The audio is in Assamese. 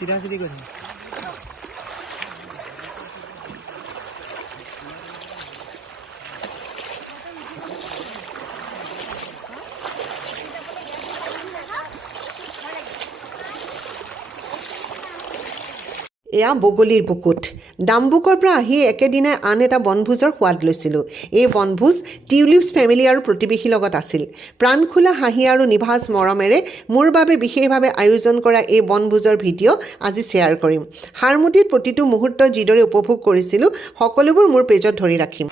सीधा सीधी कर এয়া বগলীৰ বুকুত ডাম্বুকৰ পৰা আহি একেদিনাই আন এটা বনভোজৰ সোৱাদ লৈছিলোঁ। এই বনভোজ টিউলিপছ ফেমিলি আৰু প্ৰতিবেশীৰ লগত আছিল। প্ৰাণখোলা হাঁহি আৰু নিভাঁজ মৰমেৰে মোৰ বাবে বিশেষভাৱে আয়োজন কৰা এই বনভোজৰ ভিডিঅ' আজি শ্বেয়াৰ কৰিম। হাৰমুটিত প্ৰতিটো মুহূৰ্ত যিদৰে উপভোগ কৰিছিলোঁ সকলোবোৰ মোৰ পেজত ধৰি ৰাখিম।